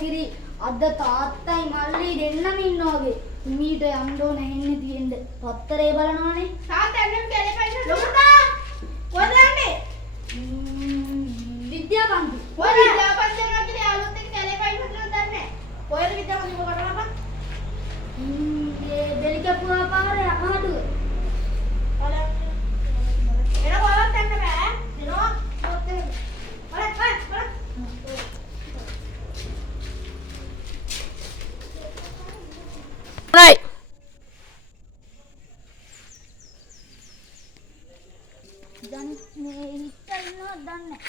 සිරි අද තාත්තයි මල්ලි දෙන්නම ඉන්නවා වගේ. හිමීට යන්න ඕන ඇහෙන්නේ තියෙන්න. පත්තරේ බලනවානේ. තාත්තා එන්නම් කැලේපයින් ලොකුටා. කොහෙද යන්නේ? විද්‍යාපන්ති. ඔය විද්‍යාපන්ති යනවා කියලා යාළුවොත් එක්ක කැලේපයින් හදලා දන්නේ නැහැ. කොහෙද විද්‍යාපන්ති මොකටද අප්පා? දෙලිකපුවා පාරේ අහඩුව. එන කොහෙවත් යන්න බෑ. එනවා මොකද? බලන්න. Right. Dan හිතනවා දන්නේ.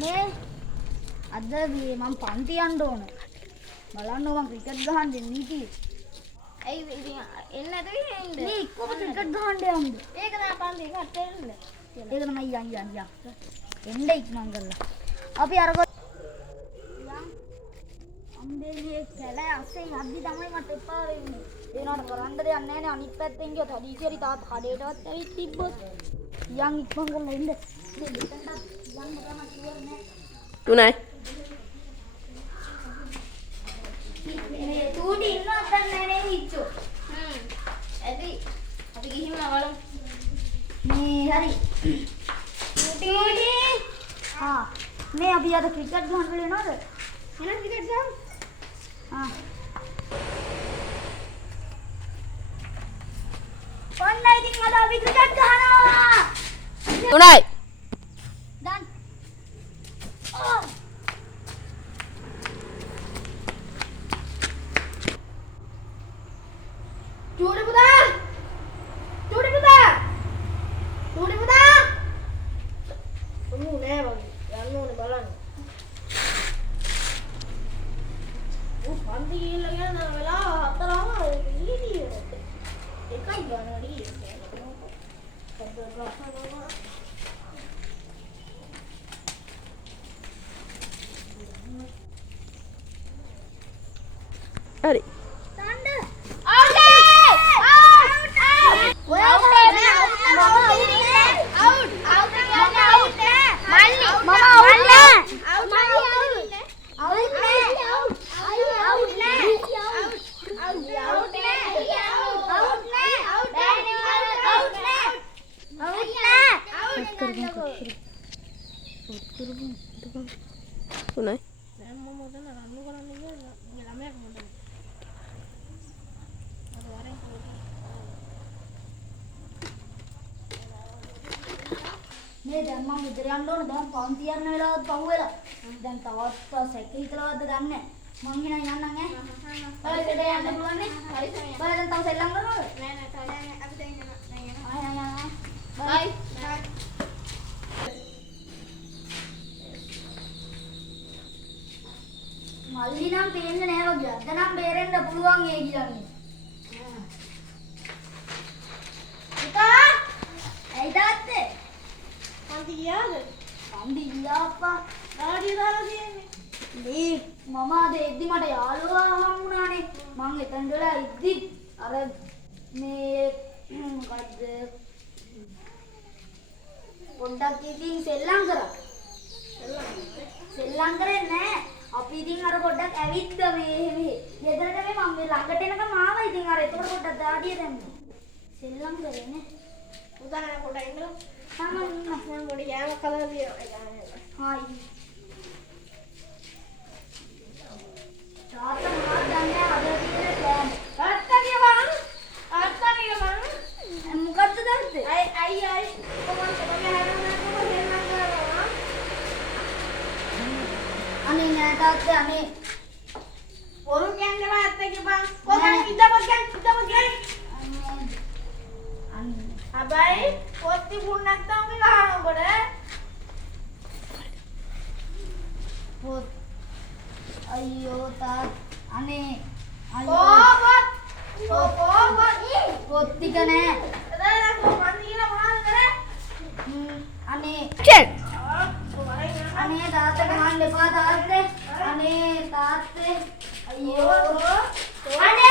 මේ අද මම පන්ති යන්න ඕන. බලන්න මම ක්‍රිකට් ගහන්න දෙන්නේ කී. ඇයි ඉතින් එන්න නැද වෙන්නේ? මේ කොහොමද ක්‍රිකට් ගහන්න යන්නේ? ඒක තමයි පන්ති එකට එන්න. ඒක තමයි යන්. එන්න ඉක්මන් කරලා. අපි අර අම්බේගේ කැලේ අස්සෙන් අද්දි තමයි මට එපා වෙන්නේ. ඒනට කරන්න දෙයක් නැහැ නේ අනිත් පැත්තෙන් ගියොත් හදිසියෙරි තාත් කඩේටවත් ඇවිත් තිබ්බොත්. යන් ඉක්මන් කරලා එන්න. මේ දෙකෙන්ට යන්න තමයි ෂුවර් නෑ. Tunai. මේ තූටි ඉන්නවත් දන්නේ නැහැ හිච්චෝ. ඇයි අපි ගිහින් බලමු. මේ හරි. තූටි. මේ අපි අද ක්‍රිකට් ගහන්න වෙනවද? එහෙනම් ක්‍රිකට් ගහමු. ඔන්න ඉතින් අද අපි ක්‍රිකට් ගහනවා. Tunai. Dan. චූටි පුතා. උණු නෑ වගේ. යන්න ඕනේ බලන්න. පන්ති ගිහිල්ලා ගියා නම් වෙලාව 4ම ඊදී එකයි ගන්නඩි Hari. Tanda. out Tunai. මේ දැන් මම ඉදිරිය යන්න ඕන දැන් පන්ති යන වෙලාවත් පහු වෙලා. දැන් තවත් සැක හිතලවද්ද දන්නේ නැහැ. මං එහෙනම් යන්නම් ඈ. බලන්න ඉතින් යන්න පුළුවන් නේ. හරි සමය. බලන්න දැන් තව සෙල්ලම් කරනවද? නෑ තාම අපි දැන් යනවා. ආ. බයි. මල්ලි නම් පේන්නේ නැහැ වගේ. අද නම් බේරෙන්න පුළුවන් ඒ කියන්නේ. පුතා! ඇයි තාත්තේ? පන්ති ගියාද? පන්ති ගියාප්පා. ගාඩිය දාලා තියෙන්නේ. මේ මම අද එද්දි මට යාළුවා හම්බුණානේ. මං එතන වෙලා ඉද්දි අර මේ මොකද්ද පොඩ්ඩක් ඉතින් සෙල්ලම් කරා. සෙල්ලම් කරේ නෑ. අපි ඉතින් අර පොඩ්ඩක් ඇවිත් මේ ගෙදරට මේ මම මේ ළඟට එනකම් ආවා. ඉතින් අර ඒතකොට පොඩ්ඩක් දාඩිය දැම්මා. සෙල්ලම් කරේ නේ. උදාහරණ පොඩ්ඩක් ඉන්නකෝ. මම පොඩි ගෑමක් කලලා තියෙනවා. හායි. තාත්තා මාත් දන්නේ අද තියෙන ප්ලෑන්. තාත්තා කියවන්න. මොකද්ද තාත්තේ? අයි කොහොමද මම හැරෙන්න කරනවා. අනේ නෑ තාත්තේ අනේ පොරු කියන්නේ වාත්තේ කියපන්. කොහොමද ඉඳපන් කියන්නේ. හැබැයි පොත්ති පුන් නැත්තම් උඹ ගහන උඹට. පොත් අයියෝ තාත් අනේ පොත් ටික නෑ. අනේ අනේ තාත්තා ගහන්න එපා තාත්තේ. අනේ තාත්තේ අයියෝ අනේ